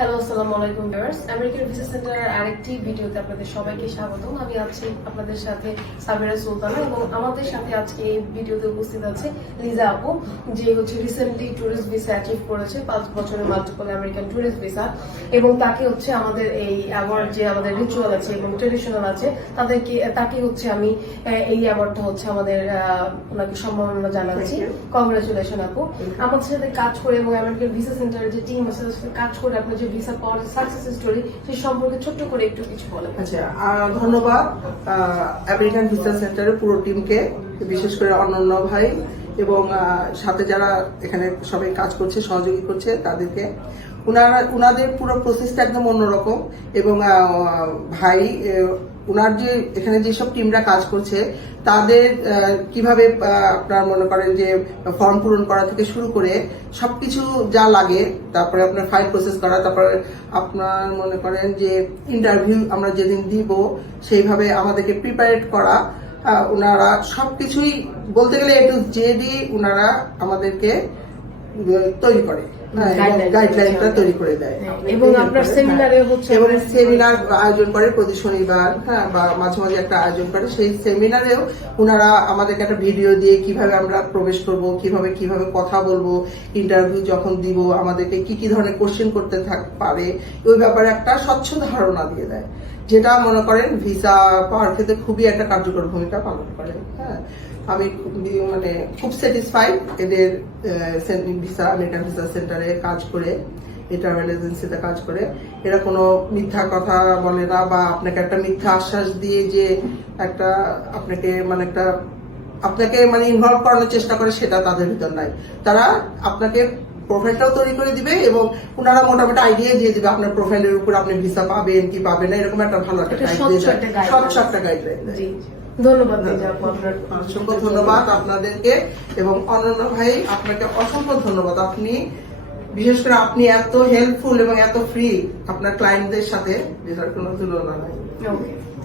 Hello, আসসালামু আলাইকুম viewers. American visa সেন্টারের আরেকটি ভিডিওতে আপনাদের সবাইকে স্বাগতম। আমি আছি আপনাদের সাথে সামিরা সুলতানা এবং আমাদের সাথে আজকে এই ভিডিওতে উপস্থিত আছে লিজা আপু, যে হচ্ছে রিসেন্টলি ট্যুরিস্ট ভিসা অ্যাচিভ করেছে 5 বছরের মাল্টিপল আমেরিকান ট্যুরিস্ট ভিসা, এবং তাকে হচ্ছে আমাদের এই অ্যাওয়ার্ড যে আমাদের রিচুয়াল আছে এবং ট্রেডিশনাল আছে তাকে হচ্ছে আমি এই অ্যাওয়ার্ডটা হচ্ছে আমাদের ওনাকে সম্মাননা জানাচ্ছি। কংগ্রাচুলেশন আপু। আমাদের সাথে কাজ করে এবং আমেরিকান ভিসা সেন্টারের যে টিম আছে তাদের সাথে কাজ করে আপনার যে ভিসা পাওয়ার সাকসেস স্টোরি সেই সম্পর্কে ছোট্ট করে একটু কিছু বলেন। আচ্ছা, ধন্যবাদ আমেরিকান ভিসা সেন্টারের পুরো টিমকে, বিশেষ করে অনন্য ভাই এবং সাথে যারা এখানে সবাই কাজ করছে, সহযোগী করছে তাদেরকে। উনাদের পুরো প্রসেসটা একদম অন্যরকম এবং ভাই উনার যে এখানে যেসব টিমরা কাজ করছে তাদের কিভাবে আপনার মনে করেন যে ফর্ম পূরণ করা থেকে শুরু করে সবকিছু যা লাগে, তারপরে আপনার ফাইল প্রসেস করা, তারপরে আপনার মনে করেন যে ইন্টারভিউ আমরা যেদিন দিব সেইভাবে আমাদেরকে প্রিপারেট করা, ওনারা সবকিছুই বলতে গেলে একটু জেডি ওনারা আমাদেরকে তৈরি করে, গাইডলাইনটা তৈরি করে দেয় এবং আপনার সেমিনারে হচ্ছে এবং সেমিনার আয়োজন করে প্রতি শনিবার, বা মাঝে মাঝে একটা আয়োজন করে। সেই সেমিনারেও ওনারা আমাদেরকে একটা ভিডিও দিয়ে কিভাবে আমরা প্রবেশ করব, কিভাবে কথা বলবো, ইন্টারভিউ যখন দিব আমাদেরকে কি ধরনের কোশ্চেন করতে পারে ওই ব্যাপারে একটা স্বচ্ছ ধারণা দিয়ে দেয়, যেটা মনে করেন ভিসা পাওয়ার ক্ষেত্রে খুবই একটা কার্যকর ভূমিকা পালন করে। আমি খুব স্যাটিসফাইড এদের ভিসা আমেরিকান ভিসা সেন্টারে কাজ করে, ট্রাভেল এজেন্সিতে কাজ করে। এরা কোনো মিথ্যা কথা বলে না বা আপনাকে একটা মিথ্যা আশ্বাস দিয়ে যে একটা আপনাকে ইনভলভ করানোর চেষ্টা করে, সেটা তাদের ভিতর নাই। তারা আপনাকে প্রোফাইলটাও তৈরি করে দিবে এবং ওনারা মোটামুটি আইডিয়া দিয়ে দিবে আপনার প্রোফাইলের উপর আপনি ভিসা পাবেন কি পাবেন না, এরকম একটা ভালো একটা গাইডলাইন দেয়। ধন্যবাদ অসংখ্য ধন্যবাদ আপনাদেরকে এবং অনন্য ভাই আপনাকে অসংখ্য ধন্যবাদ। আপনি বিশেষ করে আপনি এত হেল্পফুল এবং এত ফ্রি আপনার ক্লায়েন্টদের সাথে, যেটার কোনো তুলনা নাই।